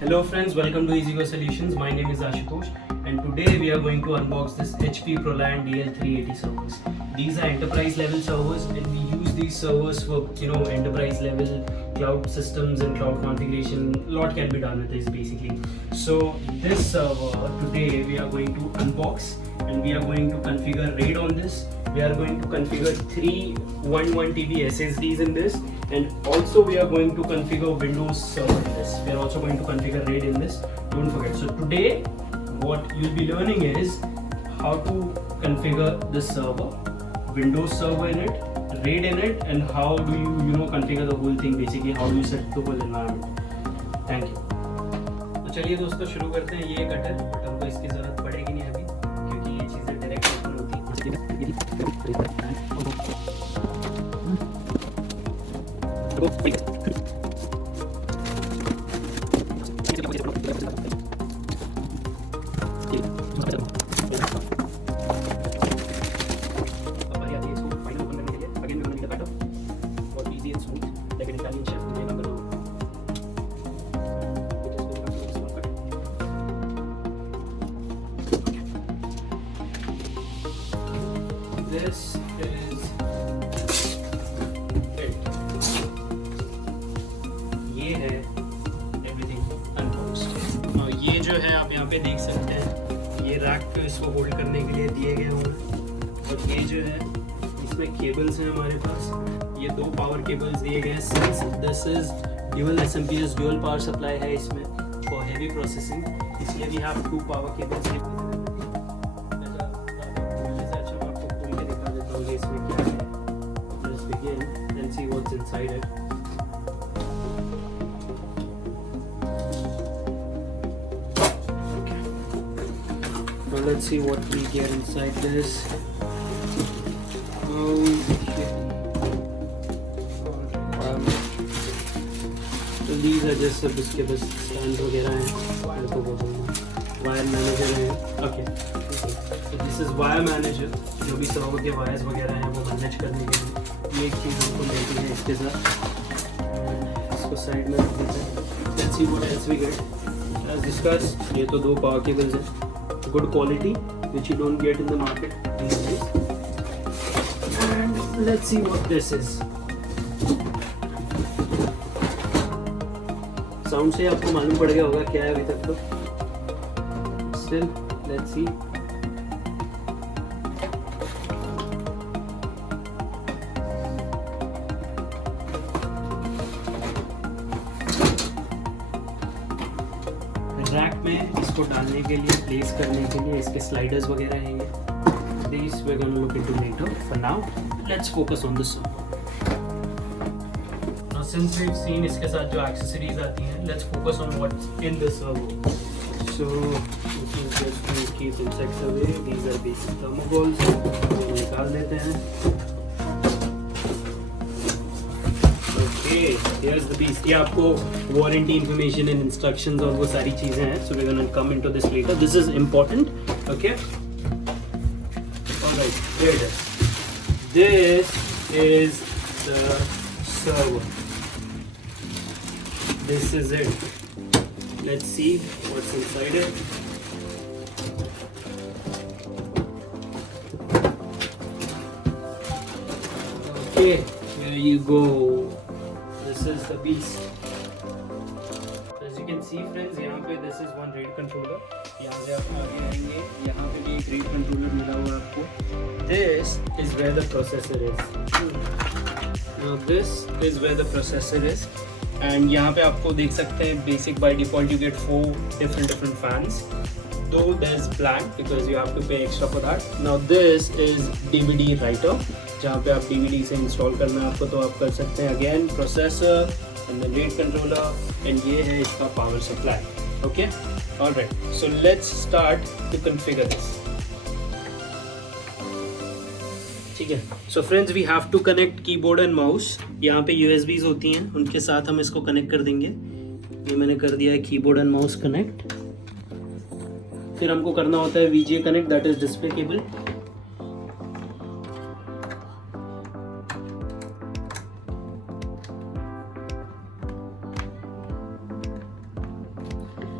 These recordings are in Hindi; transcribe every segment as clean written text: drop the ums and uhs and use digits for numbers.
Hello friends, welcome to EasyGo Solutions. My name is Ashutosh and today we are going to unbox this HP ProLiant DL380 servers. These are enterprise level servers and we use these servers for enterprise level cloud systems and cloud configuration. A lot can be done with this basically. So this server today we are going to unbox and we are going to configure RAID on this. We are going to configure 3 1 TB SSDs in this, and also we are going to configure Windows Server in this. We are also going to configure RAID in this. Don't forget. So today what you'll be learning is how to configure this server, Windows Server in it, RAID in it, and how do you configure the whole thing, basically how do you set the whole environment. Thank you. तो चलिए दोस्तों शुरू करते हैं. ये कटर बट हमको इसकी ज़रूरत पड़ेगी नहीं अभी क्योंकि ये चीज़ें डायरेक्ट ओपन होती हैं. This is it. ये है everything unboxed. और ये जो है आप यहाँ पे देख सकते हैं, ये रैक पे इसको होल्ड करने के लिए दिए गए होंगे. और ये जो है इसमें केबल्स हैं हमारे पास. ये 2 पावर केबल्स दिए गए हैं. Since this is dual SMPS dual power supply है इसमें फॉर हैवी प्रोसेसिंग, इसलिए वी हैव 2 पावर केबल्स. इसमें क्या है, let's begin and see what's inside it. Okay. Now let's see what we get inside this. Okay. So these are just सब इसके बस स्टैंड वगैरह हैं, इनको बोलूँगा वायर मैनेजर है. Okay, this is wire manager, जो भी सर्वर के वायर्स वगैरह हैं वो मैनेज करने के लिए ये एक चीज़ हमको मिलती है इसके साथ. इसको साइड में रख देते हैं. Let's see what else we get. As discussed, ये तो 2 पावर केबल्स हैं, good quality which you don't get in the market these days. And let's see what this is. Sound से आपको मालूम पड़ गया होगा क्या है अभी तक तो. Still let's see. रैक में इसको डालने के लिए, प्लेस करने के लिए इसके स्लाइडर्स वगैरह हैं. ये these we're going to look into later. For now let's focus on this server. Now since we've seen इसके साथ जो accessories आती हैं, let's focus on what's in this server. So this is just to keep insects away. These are basic thermoballs. इनको निकाल देते हैं. Here's the beast. ये आपको warranty information and instructions और वो सारी चीजें हैं. So we're gonna come into this later. This is important. Okay. Alright. There it is. This is the server. This is it. Let's see what's inside it. Okay. Here you go. This is the beast. As you can see friends, यहाँ पे this is one RAID controller. यहाँ से आप आगे आएंगे, यहाँ पे भी एक RAID controller मिला हुआ है आपको. This is where the processor is. Now this is where the processor is. And यहाँ पे आपको देख सकते हैं basic by default you get 4 different fans. Though there's blank because you have to pay extra for that. Now this is DVD writer. जहाँ पे आप DVD से इंस्टॉल करना है आपको तो आप कर सकते हैं. Again processor and the RAID controller and ये है इसका power supply. Okay, alright. So let's start to configure this. ठीक है. So friends, we have to connect keyboard and mouse. यहाँ पे USBs होती हैं, उनके साथ हम इसको कनेक्ट कर देंगे. ये मैंने कर दिया है कीबोर्ड एंड माउस कनेक्ट. फिर हमको करना होता है VGA connect, that is display cable.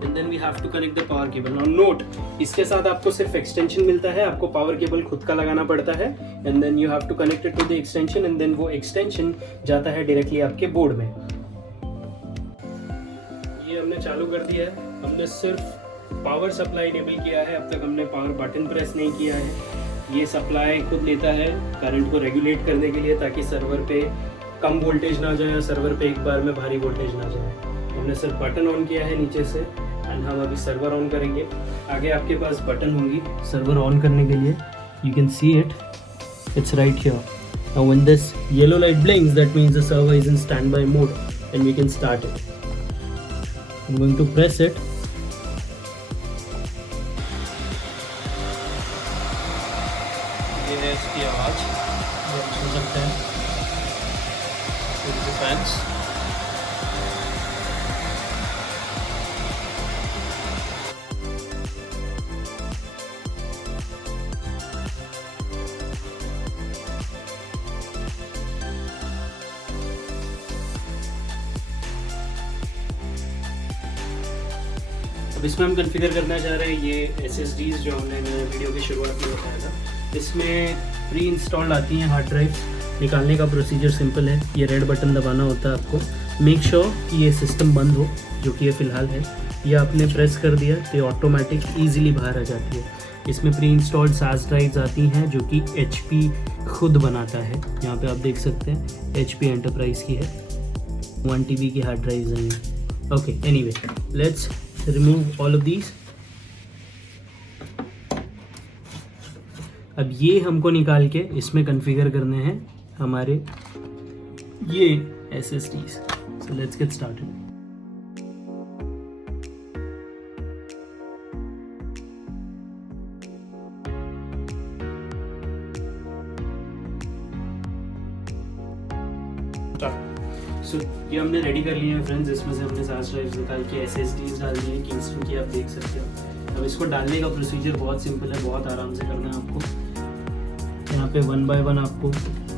and then we have to connect the power cable. Now note, इसके साथ आपको सिर्फ एक्सटेंशन मिलता है, आपको पावर केबल खुद का लगाना पड़ता है, and then you have to connect it to the extension, and then वो एक्सटेंशन जाता है डायरेक्टली आपके बोर्ड में। ये हमने चालू कर दिया है, हमने सिर्फ पावर सप्लाई इनेबल किया है, अब तक हमने पावर बटन प्रेस नहीं किया है। ये सप्लाई खुद लेता है करंट को रेगुलेट करने के लिए, ताकि सर्वर पे कम वोल्टेज ना जाए, सर्वर पे एक बार में भारी वोल्टेज ना जाए। हमने सिर्फ बटन ऑन किया है नीचे से, एंड हम अभी सर्वर ऑन करेंगे। आगे आपके पास बटन होंगी सर्वर ऑन करने के लिए, you can see it, it's right here. Now when this yellow light blinks, that means the server is in stand by mode and we can start it. I am going to press it. ये है इसकी आवाज़, ये आप सुन सकते हैं, फैंस। अब इसमें हम कॉन्फ़िगर करना चाह रहे हैं ये SSDs जो हमने वीडियो की शुरुआत में बताया था। इसमें प्री इंस्टॉल्ड आती हैं हार्ड ड्राइव्स। निकालने का प्रोसीजर सिंपल है, ये रेड बटन दबाना होता है आपको। मेक श्योर कि ये सिस्टम बंद हो, जो कि ये फ़िलहाल है। ये आपने प्रेस कर दिया तो ये ऑटोमेटिक ईजिली बाहर आ जाती है। इसमें प्री इंस्टॉल्ड SAS ड्राइव्स आती हैं जो कि HP खुद बनाता है। यहाँ पे आप देख सकते हैं HP एंटरप्राइज की है, 1 TB की हार्ड ड्राइव्स हैं। Okay, anyway let's remove all of these. अब ये हमको निकाल के इसमें कॉन्फ़िगर करने हैं हमारे ये SSDs। So let's get started. So ये हमने रेडी कर लिए हैं फ्रेंड्स। इसमें से हमने SAS ड्राइव्स निकाल के SSDs डाल दिए हैं, किंगस्टन की आप देख सकते हो। अब इसको डालने का प्रोसीजर बहुत सिंपल है, बहुत आराम से करना है आपको। यहाँ पे 1 बाय 1 आपको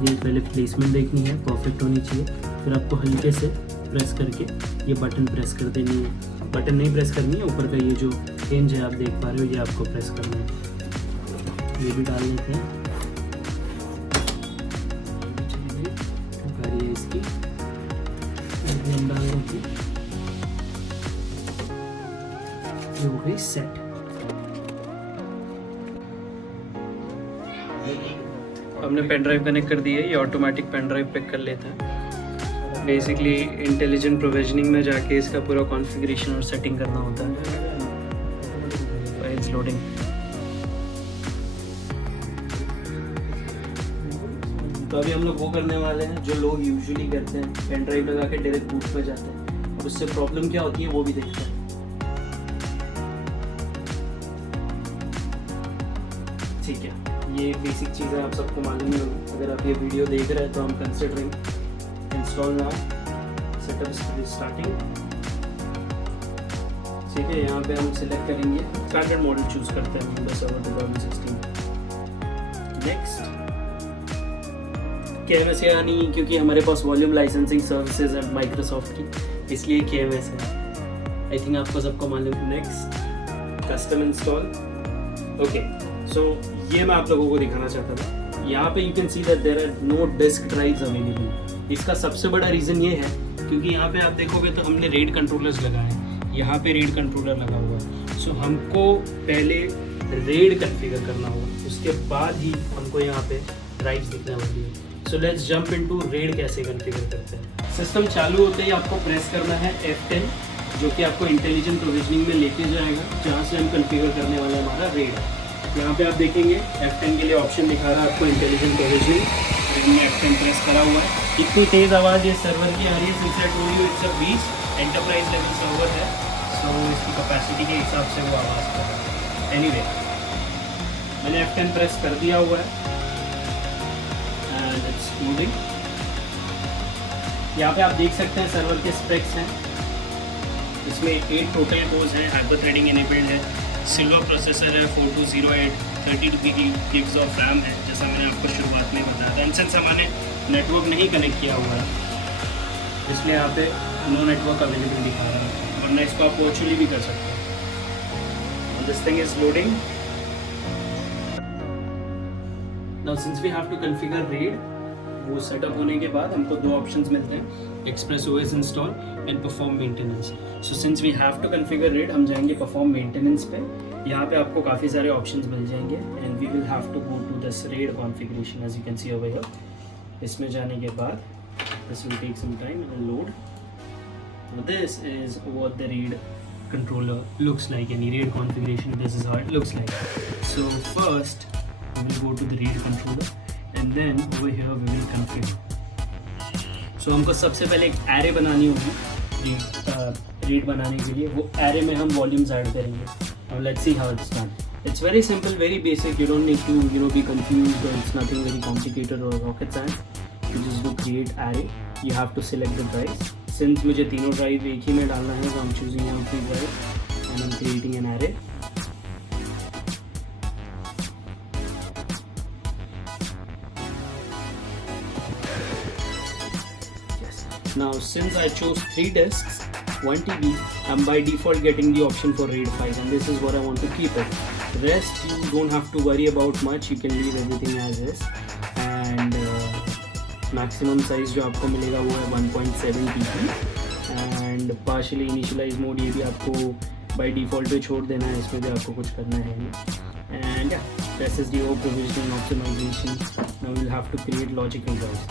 ये पहले प्लेसमेंट देखनी है, परफेक्ट होनी चाहिए। फिर आपको हल्के से प्रेस करके ये बटन प्रेस कर देनी है। बटन नहीं प्रेस करनी है, ऊपर का ये जो हिंज है आप देख पा रहे हो, ये आपको प्रेस करना है। ये भी डाल लेते हैं, इसकी हम डाल देते हैं, ये हो गई सेट। हमने पेन ड्राइव कनेक्ट कर दी है, ये ऑटोमेटिक पेन ड्राइव पिक कर लेता है। बेसिकली इंटेलिजेंट प्रोविजनिंग में जाके इसका पूरा कॉन्फ़िगरेशन और सेटिंग करना होता है। Files loading. तो अभी हम लोग वो करने वाले हैं जो लोग यूजुअली करते हैं, पेन ड्राइव लगा के डायरेक्ट बूट में जाते हैं। अब उससे प्रॉब्लम क्या होती है वो भी देखते हैं। ठीक है, ये बेसिक चीज़ें आप सबको मालूम ही होगी। अगर आप ये वीडियो देख रहे हैं तो हम considering install now, setup starting. ठीक है, यहाँ पे हम सिलेक्ट करेंगे स्टैंडर्ड मॉडल चूज़ करते हैं, विंडोज सर्वर 2016। नेक्स्ट KMS यानी, क्योंकि हमारे पास वॉल्यूम लाइसेंसिंग सर्विसेज है माइक्रोसॉफ्ट की, इसलिए KMS है। आई थिंक आपको सबको मालूम। Next custom install. ओके, सो ये मैं आप लोगों को दिखाना चाहता था। यहाँ पे you can see that there are no disk drives available. इसका सबसे बड़ा रीज़न ये है क्योंकि यहाँ पे आप देखोगे तो हमने रेड कंट्रोलर्स लगाए हैं, यहाँ पे रेड कंट्रोलर लगा हुआ है। सो हमको पहले रेड कॉन्फ़िगर करना होगा, उसके बाद ही हमको यहाँ पे ड्राइव्स दिखने वाली है। So let's jump into red कैसे कॉन्फ़िगर करते हैं। सिस्टम चालू होते ही आपको प्रेस करना है F10, जो कि आपको इंटेलिजेंट प्रोविजनिंग में लेके जाएगा, जहाँ से हम कॉन्फ़िगर करने वाला है हमारा रेड। यहाँ पे आप देखेंगे F10 के लिए ऑप्शन दिखा रहा है आपको इंटेलिजेंट प्रोविजनिंग। हमने F10 प्रेस करा हुआ है। इतनी तेज़ आवाज़ ये सर्वर की आ रही है, since it's a 20 enterprise level server है। सो इसकी कैपेसिटी के हिसाब से वो आवाज़ कर रहा है। एनीवे, मैंने F10 प्रेस कर दिया हुआ है एंड इट्स मूविंग। यहाँ पे आप देख सकते हैं सर्वर के स्पेक्स हैं। इसमें 8 टोटल कोर्स हैं, हाइपर थ्रेडिंग इनेबल्ड है, सिल्वर प्रोसेसर है, 4208, 32 GB ऑफ रैम है, जैसा मैंने आपको शुरुआत में बताया था। इंसेंस हमारे नेटवर्क नहीं कनेक्ट किया हुआ है, इसलिए यहाँ पे नो नेटवर्क अवेलेबल दिखा रहा है, वरना इसको आप वर्चुअली भी कर सकते हैं। This thing is loading. Now since we have to configure RAID, वो सेटअप होने के बाद हमको दो ऑप्शंस मिलते हैं, express OS install and perform maintenance. So since we have to configure RAID, हम जाएंगे परफॉर्म मेंटेनेंस पे. यहाँ पे आपको काफ़ी सारे ऑप्शंस मिल जाएंगे and we will have to go to this RAID configuration as you can see over here. इसमें जाने के बाद this will take some time and load. This is what the RAID controller looks like. Any RAID configuration, this is how it looks like. So first we will go to the RAID controller and then over here we will configure. So हमको सबसे पहले एक array बनानी होगी RAID बनाने के लिए. वो array में हम volumes ऐड करेंगे. Now let's see how it's done. It's very simple, very basic. You don't need to be confused, or it's nothing very complicated or rocket science. You just do create array. You have to select the drives. Since मुझे तीनों ड्राइव एक ही में डालना है, so I'm choosing all three drives and I'm creating an array. Yes. Now since I chose 3 disks, 1 TB, I'm by default getting the option for RAID 5, and this is what I want to keep it. Rest you don't have to worry about much. You can leave everything as is. And maximum size जो आपको मिलेगा वो है 1.7 TB and partially initialize mode ये भी आपको बाय डिफ़ॉल्ट पे छोड़ देना है, इसमें भी आपको कुछ करना है नहीं. And SSDO provisioning optimization. Now we'll have to create logical drives.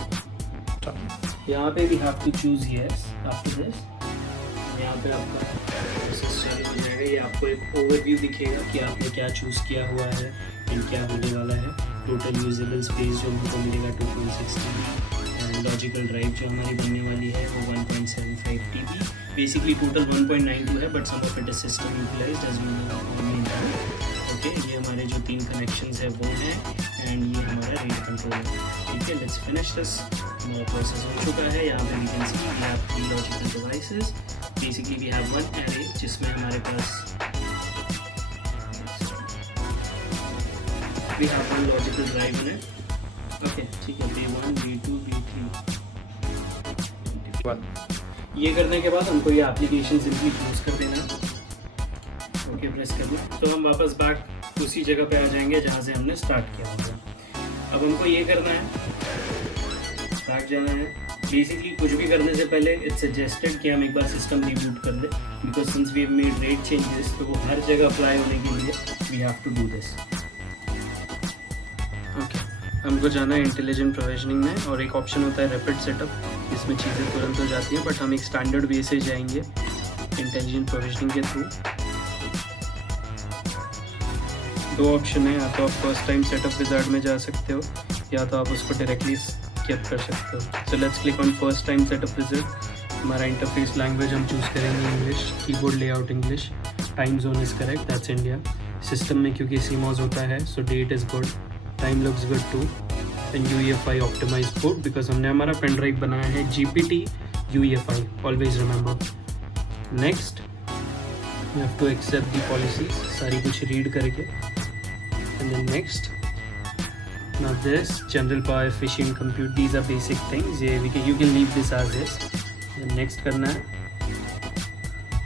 यहाँ पे we have to choose yes after this. यहाँ पे आपका प्रोसेस चालू हो जाएगा. ये आपको एक ओवरव्यू दिखेगा कि आपने क्या चूज़ किया हुआ है एंड क्या होने वाला है. टोटल यूजेबल स्पेस जो हमको मिलेगा 2.6 TB एंड लॉजिकल ड्राइव जो हमारी बनने वाली है वो 1.75 TB. बेसिकली टोटल 1.92 है, but some of it is system utilized as you know. Okay, ये हमारे जो 3 कनेक्शंस है वो हैं एंड ये हमारा RAID कंट्रोलर. ठीक है, लेट्स फिनिश दिस. हमारा प्रोसेस हो चुका है. यहाँ पे we can see we have 3 logical devices. Basically we have 1 array जिसमें हमारे पास we have 1 logical drive in it. Okay, ठीक है. B1, B2, B3. ये करने के बाद हमको ये एप्लीकेशन सिंपली चूज़ कर देना. ओके, प्रेस कर दें तो हम वापस बैक उसी जगह पे आ जाएंगे जहाँ से हमने स्टार्ट किया होगा. अब हमको ये करना है, बैक जाना है. बेसिकली कुछ भी करने से पहले इट्स सजेस्टेड कि हम एक बार सिस्टम रिबूट कर दें, because since we have made RAID changes तो वो हर जगह अप्लाई होने के लिए we have to do this. Okay, हमको जाना है इंटेलिजेंट प्रोविजनिंग में और एक ऑप्शन होता है रैपिड सेटअप. इसमें चीज़ें तुरंत हो जाती हैं, बट हम एक स्टैंडर्ड वे से जाएंगे इंटेलिजेंट प्रोविजनिंग के थ्रू. 2 ऑप्शन है, या तो आप फर्स्ट टाइम सेटअप विजार्ड में जा सकते हो या तो आप उसको डायरेक्टली स्किप कर सकते हो. So let's click on first time setup wizard. हमारा इंटरफेस लैंग्वेज हम चूज़ करेंगे English, keyboard layout English, time zone is correct, that's India. System में क्योंकि CMOS होता है so date is good, time looks good too, and UEFI optimized port because हमने हमारा पेन ड्राइव बनाया है GPT UEFI, always remember. Next you have to accept the policies, सारी कुछ रीड करके. And then next, now this general power efficient compute, these are basic things. ये you can leave this as this. Next करना है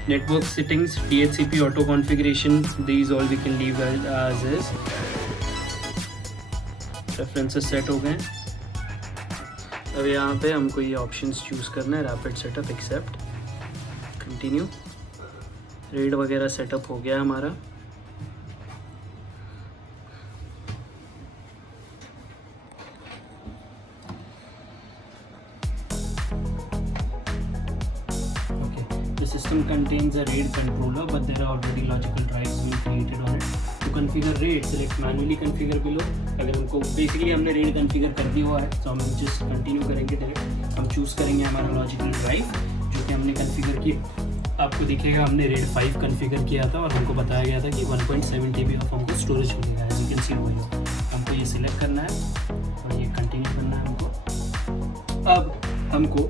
network settings, DHCP auto configuration, these all we can leave as is. References set हो गए. अब यहाँ पे हमको ये ऑप्शंस चूज़ करना है. Rapid setup, accept, continue. RAID वगैरह सेटअप हो गया हमारा. The system contains a RAID controller, but there are already logical drives being created on it. To configure RAID, select manually configure below. अगर हमको बेसिकली हमने RAID कॉन्फ़िगर कर दिया हुआ है तो हम जस्ट कंटिन्यू करेंगे डायरेक्ट. हम चूज़ करेंगे हमारा लॉजिकल ड्राइव जो कि हमने कॉन्फ़िगर किया. आपको दिखेगा हमने RAID 5 कॉन्फ़िगर किया था और हमको बताया गया था कि 1.7 TB ऑफ हमको स्टोरेज मिलेगा. As you can see over, हमको ये सिलेक्ट करना है और ये कंटिन्यू करना है हमको. अब हमको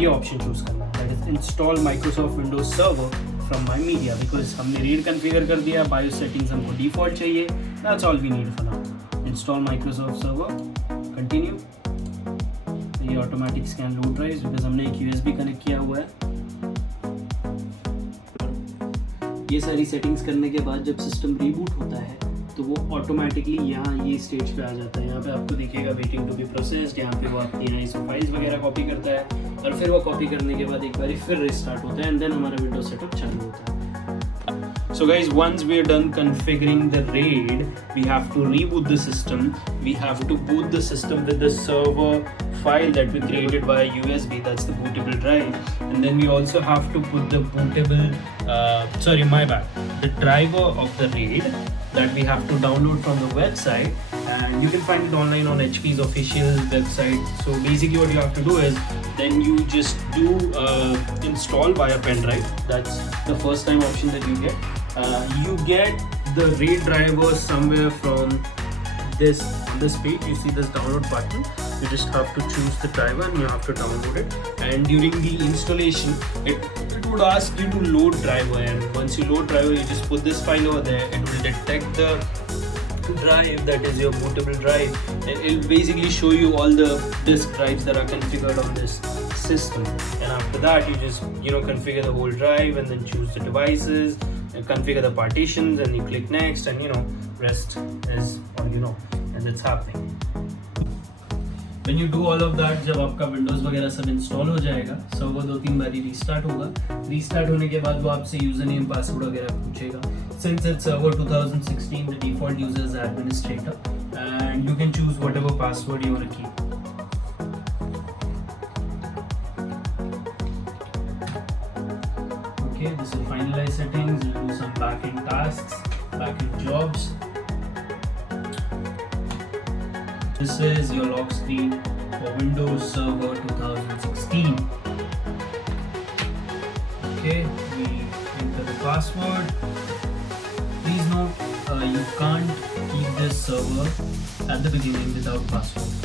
ये ऑप्शन चूज़ करना है, that is install Microsoft Windows server from my media. Because हमने RAID कॉन्फ़िगर कर दिया, बायोस सेटिंग्स हमको डिफ़ॉल्ट चाहिए. That's all we need for now. Install Microsoft server, continue. ये automatic scan load drives because हमने एक USB कनेक्ट किया हुआ है. ये सारी सेटिंग्स करने के बाद जब सिस्टम रीबूट होता है तो वो ऑटोमेटिकली यहाँ ये स्टेज पे आ जाता है। यहाँ पे आपको दिखेगा वेटिंग टू बी प्रोसेस्ड, यहाँ पे वो अपनी ISO फाइल्स वगैरह कॉपी करता है और फिर वो कॉपी करने के बाद एक बार फिर रिस्टार्ट होता है एंड देन हमारा विंडोज सेटअप चालू होता है। So guys, once we are done configuring the RAID, we have to reboot the system. We have to boot the system with the server file that we created via USB, that's the bootable drive. And then we also have to put the bootable, the driver of the RAID that we have to download from the website. And you can find it online on HP's official website. So basically what you have to do is, then you just do install via pen drive. That's the first time option that you get. You get the RAID driver somewhere from this page. You see this download button. You just have to choose the driver and you have to download it. And during the installation, it would ask you to load driver. And once you load driver, you just put this file over there. It will detect the drive that is your bootable drive, and it will basically show you all the disk drives that are configured on this system. And after that, you just configure the whole drive and then choose the devices and configure the partitions, and you click next, and rest is and it's happening. When you do all of that, जब आपका विंडोज वगैरह सब इंस्टॉल हो जाएगा, सर्वर 2-3 बारी रीस्टार्ट होगा। रीस्टार्ट होने के बाद वो आपसे यूजर नेम पासवर्ड वगैरह पूछेगा। Since it's server 2016, the default user is administrator, and you can choose whatever password you want to keep. Okay, this will finalize settings. You'll do some backend tasks, backend jobs. This is your lock screen for Windows Server 2016. Okay, we enter the password. Please note, you can't keep this server at the beginning without password.